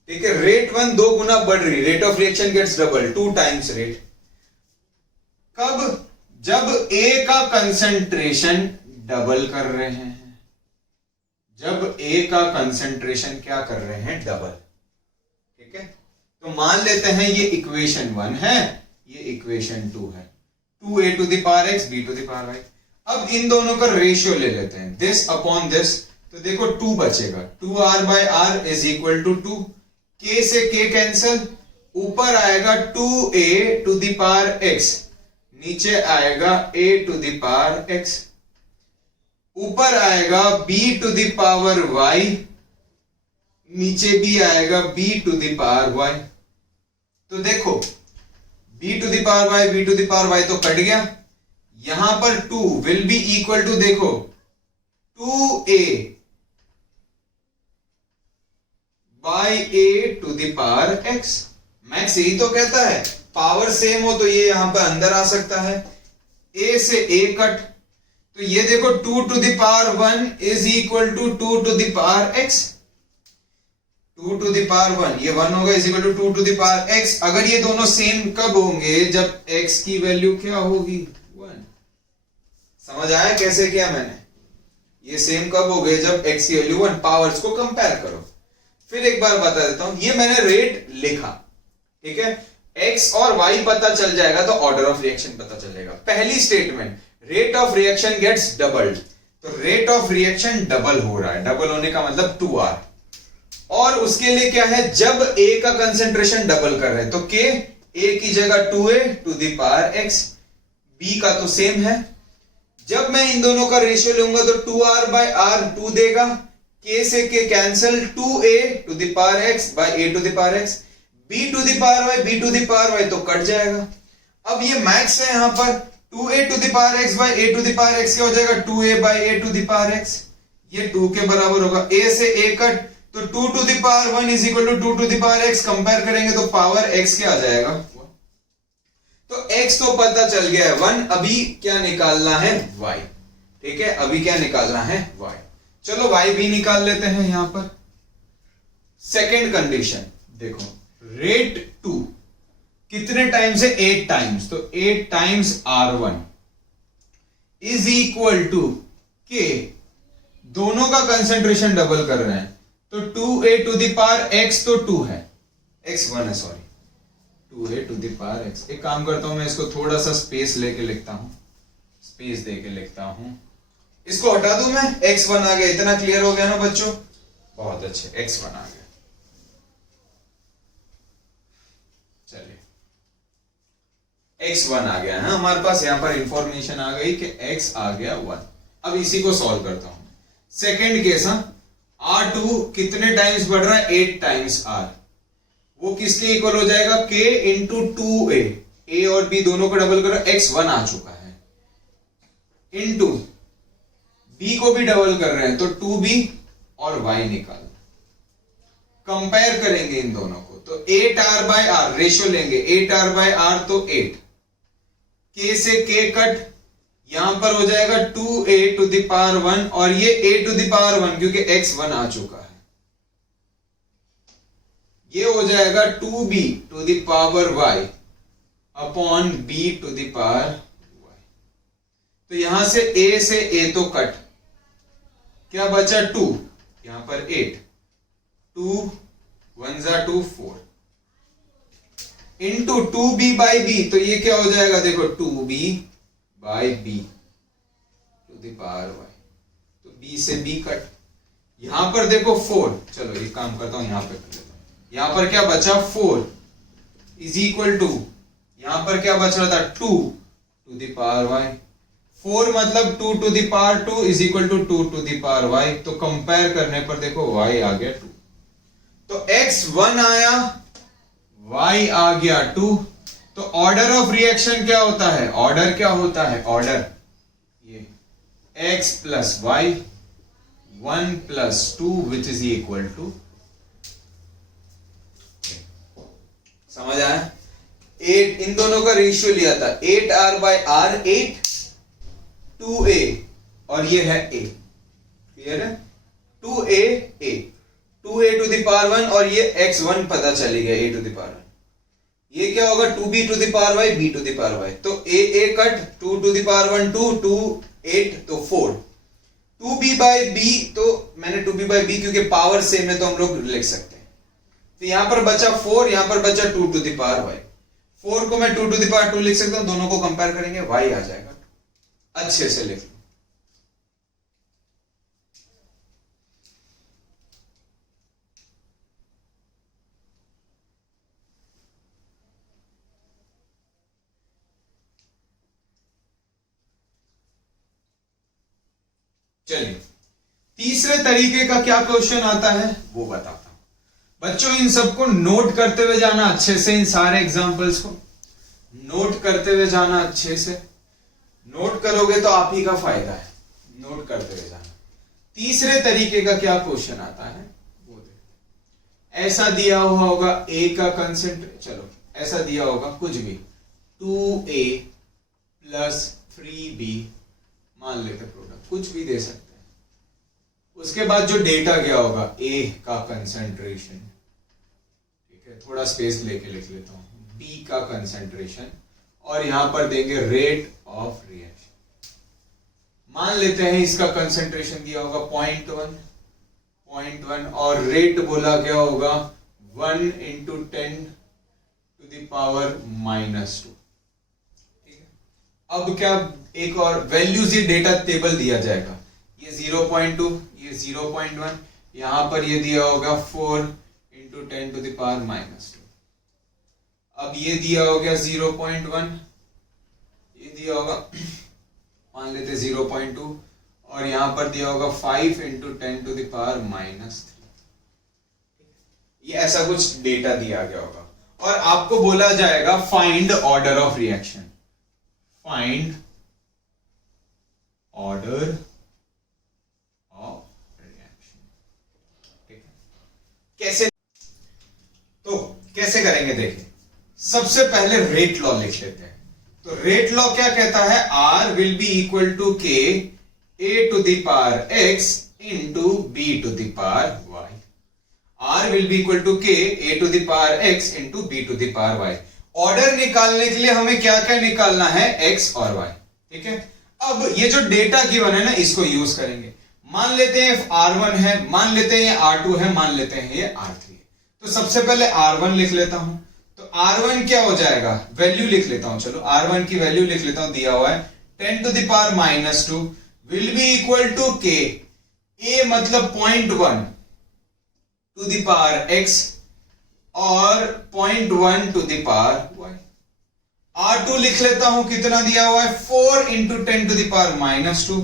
ठीक है, रेट 1 2 गुना बढ़ रही, rate of reaction gets double, 2 times rate. कब, जब A का कंसंट्रेशन डबल कर रहे हैं, जब A का कंसंट्रेशन क्या कर रहे हैं, डबल। ठीक है, तो मान लेते हैं ये इक्वेशन 1 है, ये इक्वेशन 2 है, 2A to the power x b to the power y। अब इन दोनों का रेशियो ले लेते हैं, दिस अपॉन दिस, तो देखो 2 बचेगा, 2r by r is equal to 2, k से k कैंसल, ऊपर आएगा 2A to the power x, नीचे आएगा a to the power x, ऊपर आएगा b to the power y, नीचे भी आएगा b to the power y। तो देखो b to the power y, b to the power y तो कट गया, यहां पर 2 विल बी इक्वल टू, देखो 2a by a to the power x। Maths यही तो कहता है, पावर सेम हो तो ये यहां पर अंदर आ सकता है, a से a कट, तो ये देखो 2 to the power 1 is equal to 2 to the power x, 2 to the power 1 ये 1 होगा, is equal to 2 to the power x। अगर ये दोनों सेम कब होंगे, जब x की वैल्यू क्या होगी, 1। समझ आया कैसे किया मैंने, ये सेम कब हो गए, जब x की वैल्यू 1। पावर्स को कंपेयर करो। फिर एक बार बता देता हूं, ये मैंने रेट लिखा, ठीक है, x और y पता चल जाएगा तो ऑर्डर ऑफ रिएक्शन पता चलेगा। पहली statement, rate of reaction gets doubled, तो रेट ऑफ रिएक्शन डबल हो रहा है, डबल होने का मतलब 2r। और उसके लिए क्या है, जब a का कंसेंट्रेशन डबल कर रहे हैं तो k, a की जगह 2a to the power x, b का तो सेम है। जब मैं इन दोनों का रेशियो लूंगा तो 2r बाय r 2 देगा, k से k cancel, 2a to the power x by a to the power x। b to the power y तो कट जाएगा। अब ये मैक्स है यहाँ पर 2a to the power x by a to the power x क्या हो जाएगा 2a by a to the power x, ये 2 के बराबर होगा। a से a कट तो 2 to the power 1 is equal to 2 to the power x, compare करेंगे तो पावर x क्या आ जाएगा, तो x तो पता चल गया है 1, अभी क्या निकालना है y। ठीक है, अभी क्या निकालना है y। चलो y भी निकाल लेते हैं यहां पर। सेकेंड कंडीशन देखो, रेट 2 कितने टाइम्स है 8 टाइम्स, तो 8 times r1 is equal to k, दोनों का कंसेंट्रेशन डबल कर रहे हैं तो 2a to the power x तो 2 है, x1 है sorry, 2a to the power x। एक काम करता हूं मैं इसको थोड़ा सा स्पेस लेके लिखता हूं, स्पेस देके लिखता हूं, इसको हटा दूं मैं, x1 आ गया। इतना क्लियर हो गया ना बच्चों, बहुत अच्छे, x1 आ गया। चलिए x1 आ गया है हमारे पास, यहां पर इंफॉर्मेशन आ गई कि x आ गया 1। अब इसी को सॉल्व करता हूं। सेकेंड केस, r2 कितने टाइम्स बढ़ रहा है 8 टाइम्स r, वो किसके इक्वल हो जाएगा k इंटू 2a, a और b दोनों को डबल करो, x1 आ चुका है, इंटू b को भी डबल कर रहे हैं तो 2b और y निकाल, कंपेयर करेंगे इन दोनों को तो 8r बाय r, रेशियो लेंगे 8r बाय r तो 8, k से k कट, यहां पर हो जाएगा 2a टू द पावर 1 और ये a टू द पावर 1 क्योंकि x1 आ चुका है, ये हो जाएगा 2b to the power y upon b to the power y। तो यहां से a तो कट, क्या बचा 2, यहां पर 8, 2 1 जा 2 4 इंटू 2b बाई b, तो ये क्या हो जाएगा देखो 2b by b to the power y, तो b से b कट, यहां पर देखो 4, चलो ये काम करता हूं यहां पे कर लेता हूं, यहां पर क्या बचा 4 इज इक्वल टू, यहां पर क्या बच रहा था 2 टू द पावर y, 4 मतलब 2 to the power 2 is equal to 2 to the power y, तो कंपेयर करने पर देखो y आ गया 2, तो x1 आया, y आ गया 2। तो ऑर्डर ऑफ रिएक्शन क्या होता है, ऑर्डर क्या होता है, ऑर्डर ये x plus y 1 plus 2 which is equal to, समझ आया, 8, इन दोनों का रेशियो लिया था 8r बाय r, 8 2a और ये है a, क्लियर है, 2a टू द पावर 1 और ये x1 पता चली गया a टू द पावर 1, ये क्या होगा 2b to the power y b to the power y, तो a कट 2 टू द पावर 1 2 2 8 तो 4, 2b बाई b, तो मैंने 2b बाई b क्योंकि पावर सेम है तो हम लोग लिख सकते हैं, तो यहां पर बचा 4, यहां पर बचा 2 टू द पावर y, 4 को मैं 2 टू द पावर 2 लिख सकता हूं, दोनों को कंपेयर करेंगे y आ जाएगा, अच्छे से लिख लो। चलिए तीसरे तरीके का क्या क्वेश्चन आता है वो बताता हूं बच्चों, इन सबको नोट करते हुए जाना अच्छे से, इन सारे एग्जांपल्स को नोट करते हुए जाना अच्छे से, नोट करोगे तो आप ही का फायदा है, नोट करते हुए जाना। तीसरे तरीके का क्या क्वेश्चन आता है वो देखो, ऐसा दिया हुआ होगा a का कंसेंट्रेशन, चलो ऐसा दिया होगा कुछ भी 2a प्लस 3b, मान लेते प्रोडक्ट, कुछ भी दे सकते हैं, उसके बाद जो डेटा गया होगा a का कंसेंट्रेशन, ठीक है, थोड़ा स्पेस लेके लिख लेता हूं, b का कंसेंट्रेशन और यहां पर देंगे रेट ऑफ रिएक्शन, मान लेते हैं इसका कंसेंट्रेशन दिया होगा 0.1 और रेट बोला क्या होगा 1 इंटू 10 टू द पावर -2, ठीक है। अब क्या एक और वैल्यूज, ये डेटा टेबल दिया जाएगा, ये 0.2, ये 0.1, यहां पर ये दिया होगा 4 इंटू 10 टू द पावर -2, अब ये दिया हो गया 0.1, ये दिया होगा मान लेते 0.2 और यहां पर दिया होगा 5 इंटू 10 टू द पावर -3, ये ऐसा कुछ डेटा दिया गया होगा। और आपको बोला जाएगा find order of reaction, find order of reaction. ठीक है, कैसे? तो कैसे करेंगे देखिए, सबसे पहले रेट लॉ लिख लेते हैं। तो रेट लॉ क्या कहता है, R will be equal to K A to the power X into B to the power Y। R will be equal to K A to the power X into B to the power Y। Order निकालने के लिए हमें क्या क्या निकालना है, X और Y। ठीक है, अब ये जो डेटा गिवन है ना, इसको यूज करेंगे। मान लेते हैं R1 है, मान लेते हैं ये R2 है, मान लेते हैं ये R3 है। तो सबसे पहले R1 लिख लेता हूं। तो R1 क्या हो जाएगा, वैल्यू लिख लेता हूं, चलो R1 की वैल्यू लिख लेता हूं, दिया हुआ है 10 to the power -2 will be equal to K, A मतलब 0.1 टू द पावर X और 0.1 to the power Y। R2 लिख लेता हूं, कितना दिया हुआ है 4 into 10 to the power -2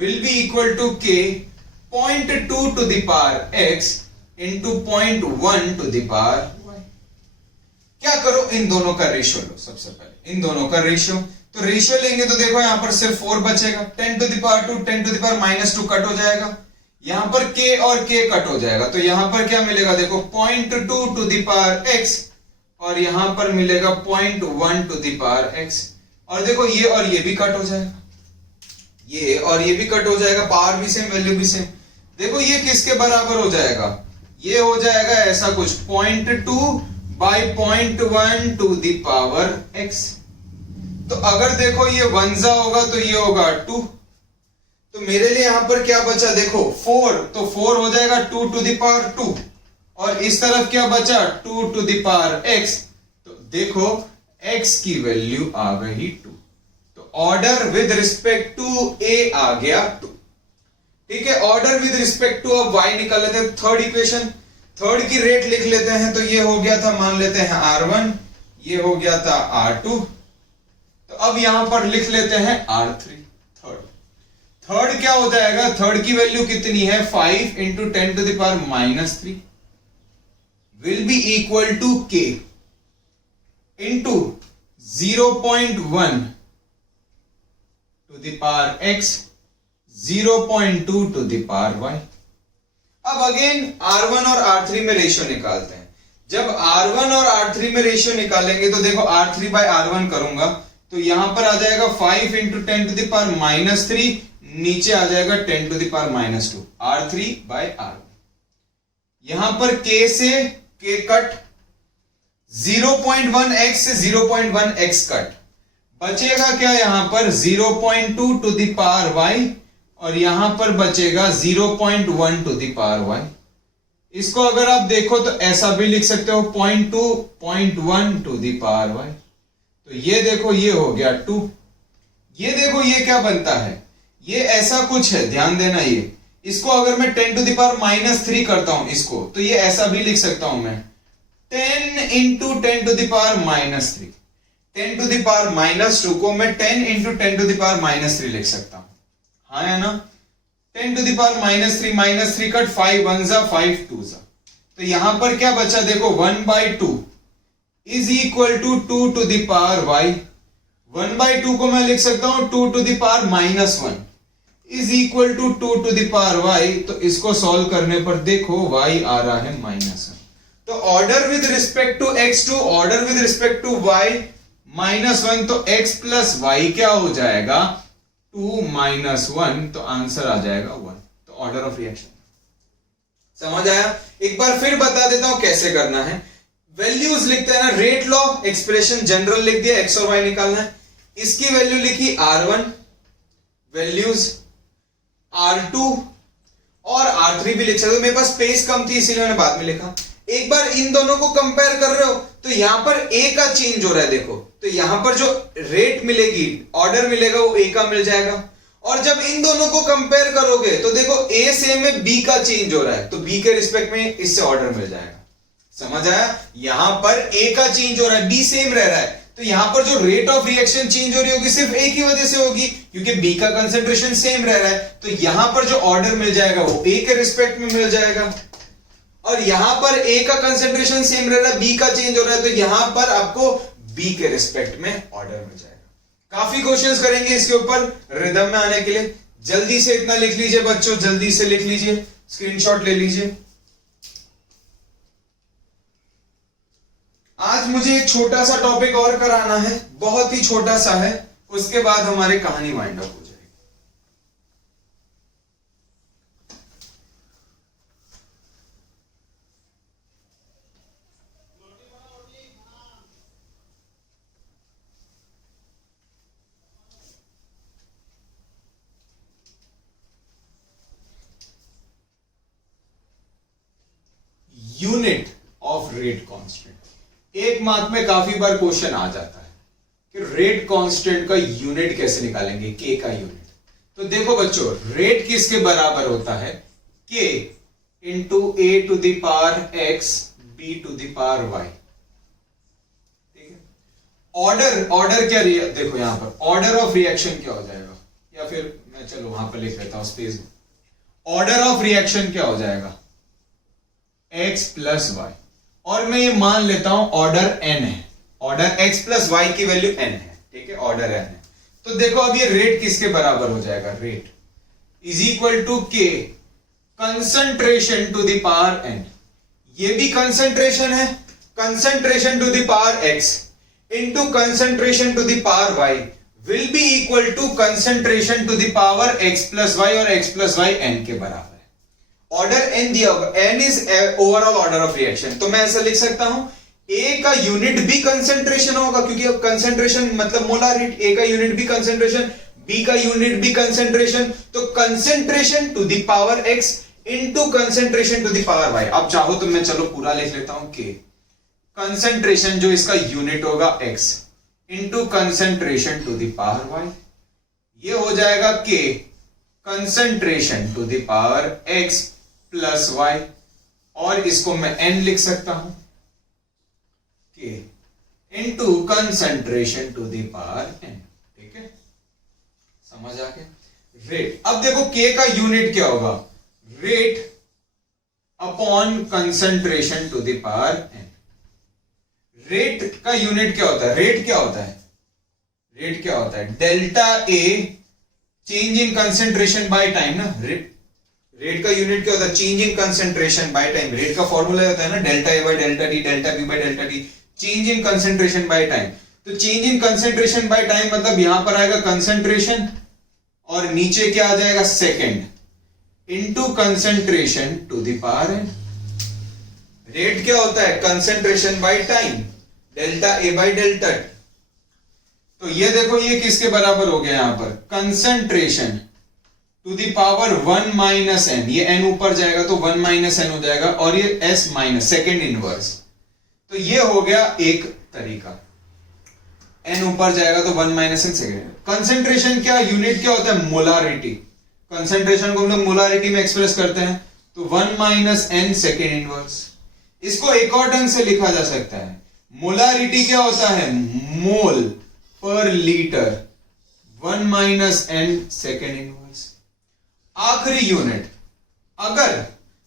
will be equal to K 0.2 to the power X into 0.1 to the power Y। क्या करो, इन दोनों का रेशियो लो। सबसे पहले इन दोनों का रेशियो, तो रेशियो लेंगे तो देखो यहां पर सिर्फ 4 बचेगा, 10 to the power 2 10 to the power -2 कट हो जाएगा, यहां पर K और K कट हो जाएगा, तो यहां पर क्या मिलेगा देखो 0.2 टू द पावर X और यहां पर मिलेगा 0.1 टू द पावर X। और देखो ये और ये भी कट हो जाएगा, ये और ये भी कट हो जाएगा, पावर भी सेम वैल्यू भी सेम। देखो ये किसके बराबर हो जाएगा, ये हो जाएगा ऐसा कुछ 0.2 by 0.1 to the power X। तो अगर देखो ये 1 जा होगा तो ये होगा 2, तो मेरे लिए यहां पर क्या बचा देखो 4, तो 4 हो जाएगा 2 टू द पावर 2 और इस तरफ क्या बचा 2 टू द पावर X। तो देखो X की वैल्यू आ गई 2, तो order with respect to A आ गया 2। ठीक है, ऑर्डर विद रिस्पेक्ट टू अब Y निकाल लेते हैं। थर्ड इक्वेशन, थर्ड की रेट लिख लेते हैं। तो ये हो गया था, मान लेते हैं R1, ये हो गया था R2, तो अब यहां पर लिख लेते हैं R3। थर्ड क्या हो जाएगा, थर्ड की वैल्यू कितनी है 5 into 10 to the power -3 will be equal to K into 0.1 to the power X 0.2 to the power Y। अब अगेन R1 और R3 में रेशियो निकालते हैं। जब R1 और R3 में रेशियो निकालेंगे तो देखो R3 बाय R1 करूंगा तो यहां पर आ जाएगा 5 इंटू 10 टू द पावर -3, नीचे आ जाएगा 10 to the power -2, R3 bye R1। यहां पर K से K कट, 0.1x से 0.1x कट, बचेगा क्या यहां पर 0.2 टू द पावर Y और यहां पर बचेगा 0.1 टू द पावर Y। इसको अगर आप देखो तो ऐसा भी लिख सकते हो 0.2 0.1 टू द पावर Y। तो ये देखो ये हो गया 2, ये देखो ये क्या बनता है, ये ऐसा कुछ है, ध्यान देना। ये इसको अगर मैं 10 टू द पावर -3 करता हूं इसको, तो ये ऐसा भी लिख सकता हूं मैं 10 into 10 to the power -3। 10 to the power -2 को मैं 10 इंटू 10 टू द पावर -3 लिख सकता हूं, हाँ है ना। 10 टू द पावर -3 कट, 5 1 जा 5 2 जा, तो यहां पर क्या बचा देखो 1/2 is equal to 2 to the power Y। 1/2 को मैं लिख सकता हूं 2 to the power -1 is equal to 2 to the power Y। तो इसको सॉल्व करने पर देखो Y आ रहा है -1। तो order with respect to X2, order with respect to Y -1, तो X प्लस Y क्या हो जाएगा 2 -1, तो आंसर आ जाएगा 1। तो ऑर्डर ऑफ रिएक्शन समझ आया। एक बार फिर बता देता हूं कैसे करना है। वैल्यूज लिखते हैं ना, रेट लॉ एक्सप्रेशन जनरल लिख दिया, X और Y निकालना है। इसकी वैल्यू लिखी R1, वैल्यूज R2 और R3 भी लिख सकते हो। मेरे पास स्पेस कम थी इसीलिए मैंने बाद में लिखा। एक बार इन दोनों को कंपेयर कर रहे हो तो यहां पर A का चेंज हो रहा है देखो, तो यहां पर जो रेट मिलेगी, ऑर्डर मिलेगा, वो A का मिल जाएगा। और जब इन दोनों को कंपेयर करोगे तो देखो A सेम है, B का चेंज हो रहा है, तो B के रिस्पेक्ट में इससे ऑर्डर मिल जाएगा। समझ आया, यहां पर A का चेंज हो रहा है, B सेम रह रहा है, तो यहां पर जो रेट ऑफ रिएक्शन चेंज हो रही होगी सिर्फ A की वजह से होगी, क्योंकि B का कंसेंट्रेशन सेम रह रहा है। तो यहां पर जो ऑर्डर मिल जाएगा वो A के रिस्पेक्ट में मिल जाएगा। और यहां पर ए का कंसेंट्रेशन सेम रह रहा है, बी का चेंज हो रहा है, तो यहां पर आपको बी के रिस्पेक्ट में ऑर्डर मिल जाएगा। काफी क्वेश्चंस करेंगे इसके ऊपर रिदम में आने के लिए। जल्दी से इतना लिख लीजिए बच्चों, जल्दी से लिख लीजिए, स्क्रीनशॉट ले लीजिए। आज मुझे एक छोटा सा टॉपिक और कराना है, बहुत ही छोटा सा है, उसके बाद हमारी कहानी वाइंड अप हो जाएगी। Unit of rate constant. एक मार्क में काफी बार क्वेश्चन आ जाता है कि रेट कांस्टेंट का यूनिट कैसे निकालेंगे, के का यूनिट। तो देखो बच्चों, रेट किसके बराबर होता है, के into a to the power x B to the power y. ठीक है, ऑर्डर क्या देखो यहां पर ऑर्डर ऑफ रिएक्शन क्या हो जाएगा, या फिर मैं चलो वहां पर लिख लेता हूं स्पेस में। ऑर्डर ऑफ रिएक्शन क्या हो जाएगा, x प्लस वाई, और मैं ये मान लेता हूं ऑर्डर n है, ऑर्डर x प्लस वाई की वैल्यू n है। ठीक है, ऑर्डर n है। तो देखो अब ये रेट किसके बराबर हो जाएगा, rate is equal to k concentration to the power n। ये भी कंसंट्रेशन है, concentration to the power x into concentration to the power y will be equal to concentration to the power x plus y, और x प्लस वाई n के बराबर। ऑर्डर n दिया होगा, n is overall order of reaction. तो मैं ऐसा लिख सकता हूं a का यूनिट भी कंसंट्रेशन होगा, क्योंकि अब कंसंट्रेशन मतलब मोलारिटी, a का यूनिट भी कंसंट्रेशन, b का यूनिट भी कंसंट्रेशन, तो concentration to the power x into concentration to the power y। अब चाहो तो मैं चलो पूरा लिख लेता हूं, k कंसंट्रेशन जो इसका यूनिट होगा x into concentration to the power y, ये हो जाएगा k concentration to the power x plus y, और इसको मैं n लिख सकता हूं, k into concentration to the power n। ठीक है, समझ आ गया। रेट, अब देखो k का यूनिट क्या होगा, rate upon concentration to the power n। Rate का यूनिट क्या होता है, रेट क्या होता है, रेट क्या होता है, delta a change in concentration by time ना। रेट का यूनिट क्या होता है, change in concentration by time. Rate का फॉर्मूला होता है ना, delta A by delta T, delta B by delta T, change in concentration by time. तो change in concentration by time मतलब यहां पर आएगा कंसंट्रेशन, और नीचे क्या आ जाएगा, second into concentration to the power n। Rate क्या होता है, concentration by time, delta A by delta t. तो ये देखो ये किसके बराबर हो गया, यहां पर concentration to the power 1 minus n, ये n ऊपर जाएगा तो 1 माइनस n हो जाएगा, और ये s माइनस सेकेंड इनवर्स। तो ये हो गया एक तरीका, n ऊपर जाएगा तो 1 माइनस n सेकेंड। कंसंट्रेशन क्या यूनिट क्या होता है, मोलारिटी। कंसंट्रेशन को हम लोग मोलारिटी में एक्सप्रेस करते हैं, तो 1 माइनस n सेकेंड इनवर्स। इसको एक और ढंग से लिखा जा सकता है, मोलारिटी क्या होता है, मोल पर litre, 1 minus n second inverse. आखिरी यूनिट, अगर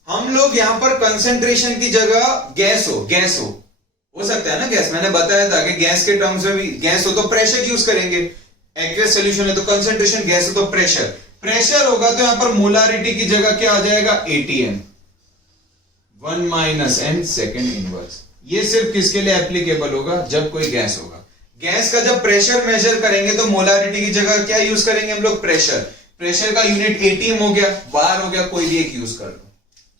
हम लोग यहां पर कंसंट्रेशन की जगह गैस हो सकता है ना, गैस, मैंने बताया था कि गैस के टर्म्स में भी, गैस हो तो प्रेशर यूज करेंगे, एक्वस सॉल्यूशन है तो कंसंट्रेशन, गैस हो तो प्रेशर होगा, तो यहां पर मोलारिटी की जगह क्या आ जाएगा, ATM, 1 minus n second inverse. ये सिर्फ किसके लिए एप्लीकेबल होगा, जब कोई गैस होगा। गैस का जब प्रेशर मेजर करेंगे तो मोलारिटी की जगह क्या यूज करेंगे हम लोग, प्रेशर का यूनिट ATM हो गया, बार हो गया, कोई भी एक यूज कर लो।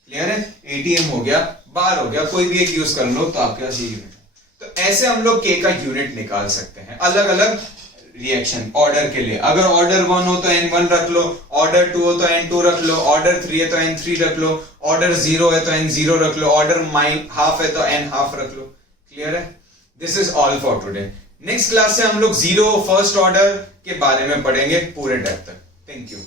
क्लियर है, ATM हो गया, बार हो गया, कोई भी एक यूज कर लो, तो आपके पास ये यूनिट है। तो ऐसे हम लोग K का यूनिट निकाल सकते हैं अलग अलग रिएक्शन ऑर्डर के लिए। अगर ऑर्डर 1 हो तो N1 रख लो, ऑर्डर 2 हो तो N2 रख लो, ऑर्डर 3 है तो N3 रख लो, ऑर्डर 0 है तो N0 रख लो, ऑर्डर हाफ है तो N हाफ रख लो। क्लियर है, this is all for today. Next class से हम लोग 0 फर्स्ट ऑर्डर के बारे में पढ़ेंगे पूरे डेप्थ तक। Thank you.